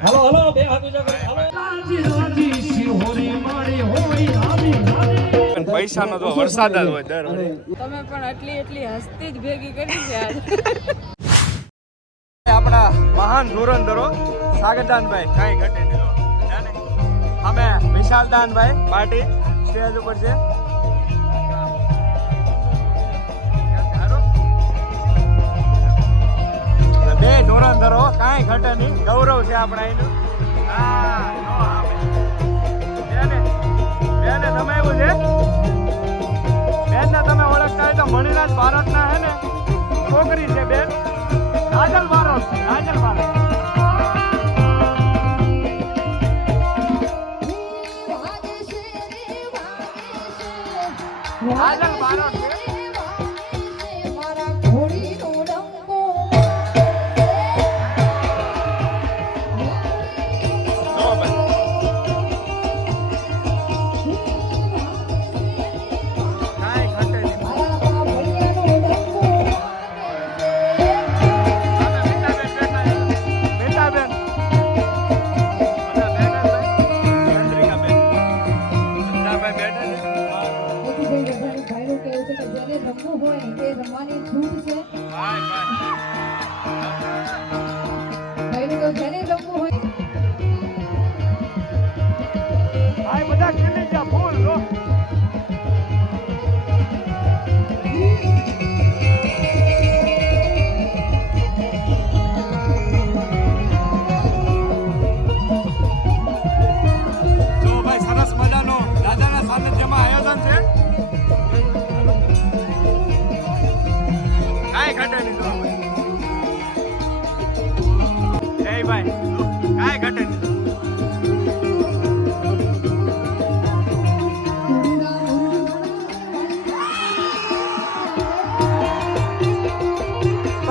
હાલો હાલો બે હાથ ઊંચા કરો પૈસાનો તો વરસાદ જ હોય દર તમે પણ એટલી હસ્તી જ ભેગી કરી છે આજ. આપણા મહાન ધુરંધરો સાગરદાનભાઈ કાંઈ ઘટે નહીં અમે વિશાલદાનભાઈ પાર્ટી સ્ટેજ ઉપર છે બે ધુરંધરો કાંઈ ઘટે નહીં ગૌરવ છે આપણા એનું બેને તમે એવું છે બેનને તમે ઓળખતા હોય તો મણિરાજ ભારતના હે ને છોકરી છે બેન રાજલ ભારત રાજલ ભારત રાજલ ભારત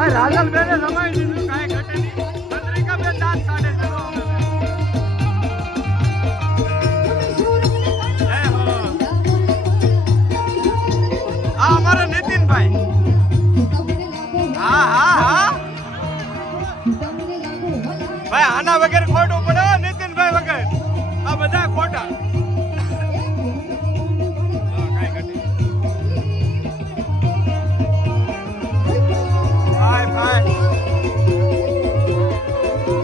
રાજલ બેને સમાઈ દીધું કાંઈ ઘટે નહીં ચંદ્રિકા બેન દાંત કાઢે છે આ અમારા નીતિનભાઈ હા હા હા ભાઈ આના વગર ખોટું પડે નીતિનભાઈ વગર આ બધા ખોટા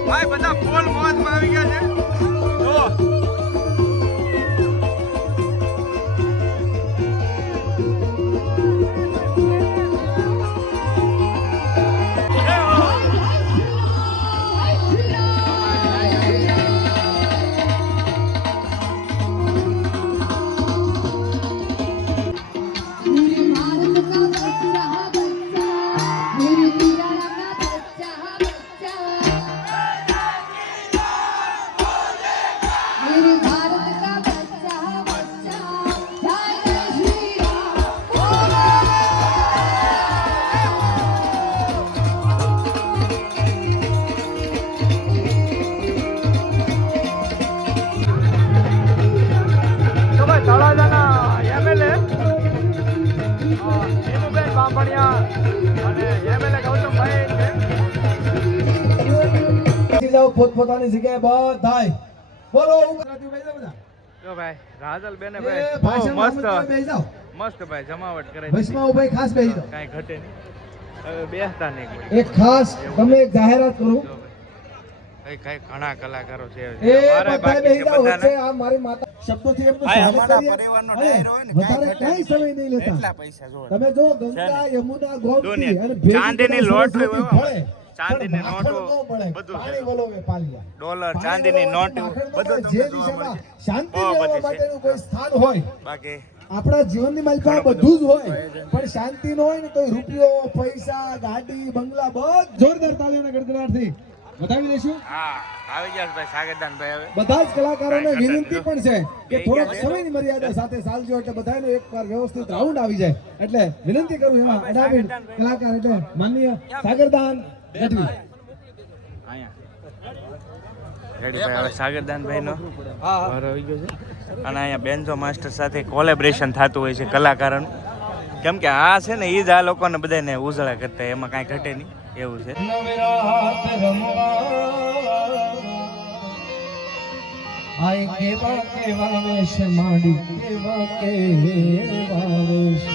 ભાઈ બધા ફૂલ મોજમાં આવી ગયા છે જો પોતપોતાની જગ્યાએ બધાય બોલો જો ભાઈ રાજલ બેને ભાઈ મસ્ત મસ્ત ભાઈ જમાવટ કરે ભસ્મા ભાઈ ખાસ બેહી દો કાંઈ ઘટે નહીં હવે બેસતા નહીં કોઈ એક ખાસ તમને એક જાહેરાત કરું કઈ ઘણા કલાકારો છે એ બધા બેહી જાવ વચ્ચે આ મારી માતા શબ્દોથી એમનો અમારા પરિવારનો ડાયરો હોય ને વધારે કઈ સમય નહીં લેતા એટલા પૈસા જો તમે જો ગંગા યમુના ગોમતી અને ચાંદીની લોટ હોય ચાંદીની નોટો બધું પાણી બોલોવે પાલિયા ડોલર ચાંદીની નોટ બધું જે દિશામાં શાંતિ મેળવવા માટેનું કોઈ સ્થાન હોય બાકી આપણા જીવનની માલિકા બધું જ હોય પણ શાંતિ નો હોય ને તો રૂપિયો પૈસા ગાડી બંગલા બધું જોરદાર તાળીઓના ગડગડાટથી વધાવી દેશું હા આવી ગયા ભાઈ સાગરદાનભાઈ હવે બધા જ કલાકારોને વિનંતી પણ છે કે થોડોક સમયની મર્યાદા સાથે ચાલજો એટલે બધાનો એકવાર વ્યવસ્થિત રાઉન્ડ આવી જાય એટલે વિનંતી કરું એમાં અડાબીન કલાકાર એટલે માનનીય સાગરદાન ગઢવી સાગરદાનભાઈ નો આવી ગયો છે અને અહીંયા બેન્જો માસ્ટર સાથે કોલેબરેશન થતું હોય છે કલાકારોનું કેમ કે આ છે ને એ જ આ લોકોને બધાને ઉજળા કરતા એમાં કાંઈ ઘટે નહીં એવું છે. નવરાત રમવા આય કેવા કેવા વેશ માંડી કેવા કેવા વેશ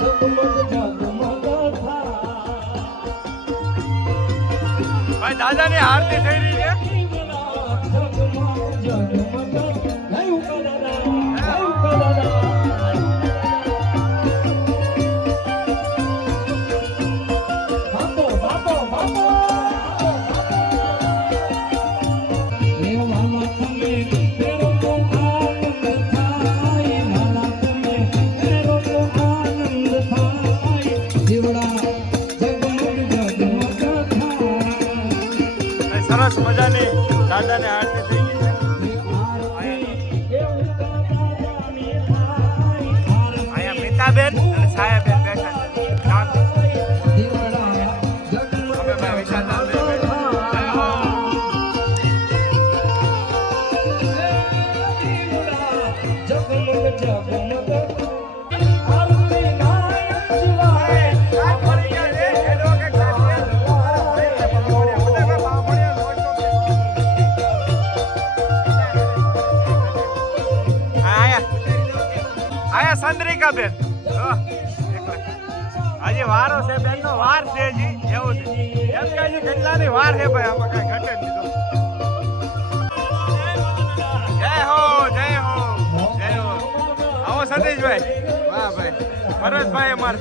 જગમગ જગમગ ભાઈ દાદાની આરતી થઈ રહી છે. સરસ મજાની દાદાને આરતી થઈ ગઈ છે. અહીંયા મીતાબેન અને છાયાબેન બેઠા છે. અમે ભાઈ વિશાલદાન બેન બેઠા. જય હો. આયા ચંદ્રિકા બેન હજી વારો છે બેન નો વાર છે હજી એવું છે એમ કે હજી કેટલાની વાર છે ભાઈ આમાં કઈ ઘટે જ નહીં. જય હો જય હો જય હો. આવો સતીશભાઈ વાહ ભાઈ ભરતભાઈ અમાર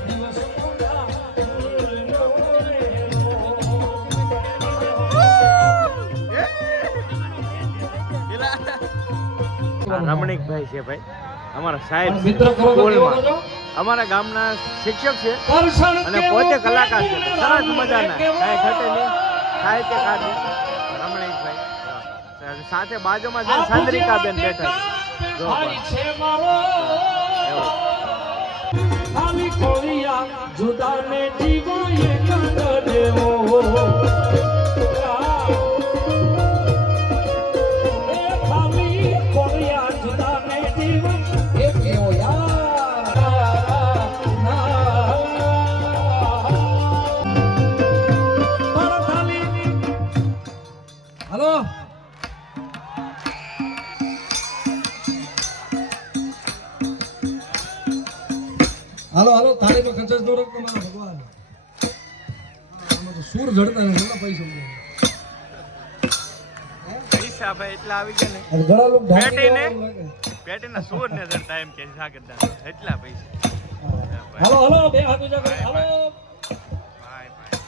રમણીકભાઈ છે ભાઈ અમારા સાહેબ સ્કૂલમાં અમારા ગામના શિક્ષક છે અને પોતે કલાકાર છે. સરસ મજાના કાંઈ ઘટે નહીં સાહિત્યકાર છે રમણીકભાઈ. સાથે બાજુમાં જઈને ચંદ્રિકાબેન બેઠા હાલો હાલો તારી માં ખર્ચ નો રખતો મારો ભગવાન આમાં તો સૂર જડતા ને ઘણા પૈસા મળે પૈસા ભાઈ એટલા આવી ગયા ને અને ઘણા લોકો પેટીને પેટીના સૂર ને જડતા એમ કે સાગરદાન એટલા પૈસા. હાલો હાલો બે હાથ ઊંચા કરો હાલો ભાઈ ભાઈ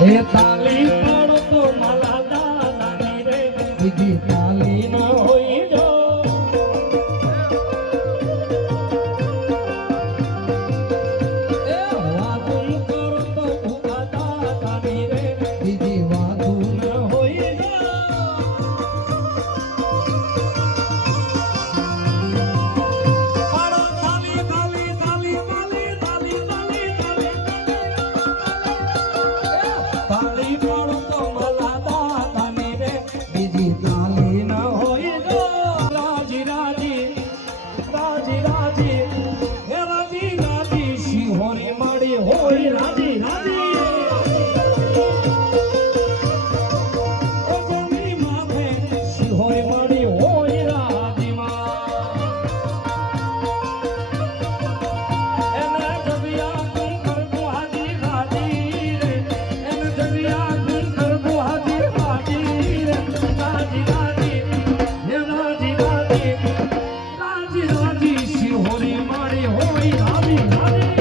હે તાલી પાડો તો માલા દાદાની રે બીજી તાલી ન હોઈ જો એ વાતું કરો તો ઉભા દાદાની રે બીજી વાતું ન હોઈ જો પાડો તાલી તાલી તાલી તાલી તાલી તાલી તાલી પાડો તો માલા દાદાની રે બીજી તાલી ન હોય જો રાજી રાજી રાજી રાજી હે રાજી રાજી શિહોરી માડી હોય રાજી રાજી ઓ જમી માથે શિહોરી માડી હોય રાજી માં એના જબિયા તું કરબો હાજી રાજી રે એના જબિયા તું કરબો હાજી રાજી રે રાજી રાજી હે રાજી રાજી રાજી રાજી શિહોરી માડી હોય રાજી રાજી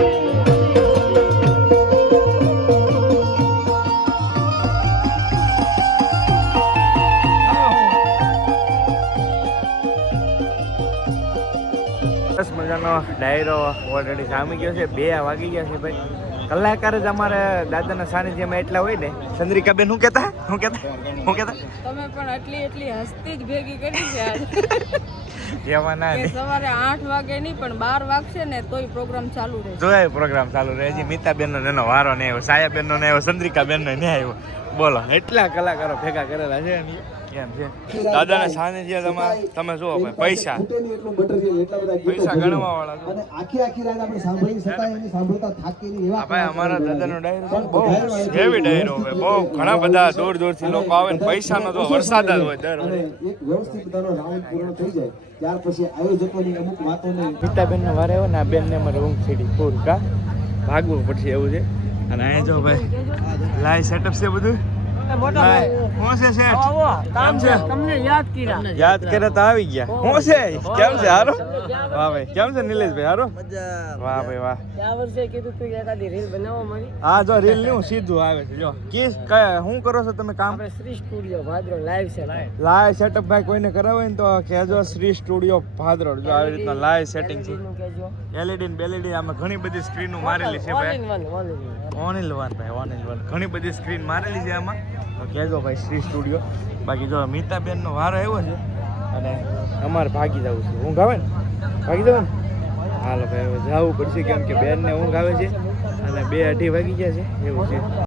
સરસ મજાનો ડાયરો ઓલરેડી જામી ગયો છે. 2 વાગી ગયા છે ભાઈ. કલાકાર જ અમારે દાદાના સાનિધ્યમાં એટલા હોય ને. ચંદ્રિકાબેન શું કહેતા તમે પણ એટલી હસ્તી જ ભેગી કરી છે આજ એમાં ના કે સવારે 8 વાગે નહીં પણ 12 વાગશે ને તોય પ્રોગ્રામ ચાલુ રહે. જોયા પ્રોગ્રામ ચાલુ રહે. હજી મીતાબેનનો એનો વારો નહીં આવ્યો, સાયાબેનનો નહીં આવ્યો, ચંદ્રિકાબેનનો નહીં આવ્યો. બોલો એટલા કલાકારો ભેગા કરેલા છે એમ છે દાદાના સાનિધ્યમાં તમે જુઓ ભાઈ પૈસા ગણવા વાળા છો. આ ભાઈ અમારા દાદાનો ડાયરો છે ને બહુ હેવી ડાયરો હોય, બહુ ઘણા બધા દૂર દૂરથી લોકો આવે ને પૈસાનો તો વરસાદ જ હોય દર પિતાબેનનો વારે આવ્યો ને આ બેનને અમારે ઊંઘ સીડી ફૂલ કા ભાગવું પડશે એવું છે. અને અહીંયા જો ભાઈ લાઈવ સેટઅપ છે બધું. શું છે શેઠ? કામ છે તમને યાદ કર્યા યાદ કરે તો આવી ગયા. શું છે કેમ છે હારો? વાહ ભાઈ કેમ છે નિલેશભાઈ હારો? વાહ ભાઈ વાહ. આ વર્ષે કીધું તું કે એકાદી રીલ બનાવો મારી. હા જો રીલ નું સીધું આવે છે જો કિસ કયા શું કરો છો તમે કામ? આપણે શ્રી સ્ટુડિયો ભાદરો લાઈવ છે લાઈવ સેટઅપ ભાઈ કોઈને કરાવે ને તો કહેજો શ્રી સ્ટુડિયો ભાદરોડ. જો આવી રીતના લાઈવ સેટિંગ છે. એલઈડી ને બેલઈડી આમાં ઘણી બધી સ્ક્રીનો મારેલી છે ભાઈ. ઓન ઇન વન ભાઈ ઓન ઇન વન ઘણી બધી સ્ક્રીન મારેલી છે આમાં. તો કહેજો ભાઈ શ્રી સ્ટુડિયો. બાકી જો મીતાબેનનો વારો આવ્યો છે અને અમારે ભાગી જવું છે. ઊંઘ આવે ને ભાગી જવું ને હાલો ભાઈ હવે જવું પડશે કેમ કે બેનને ઊંઘ આવે છે અને 2-2:30 વાગી ગયા છે એવું છે.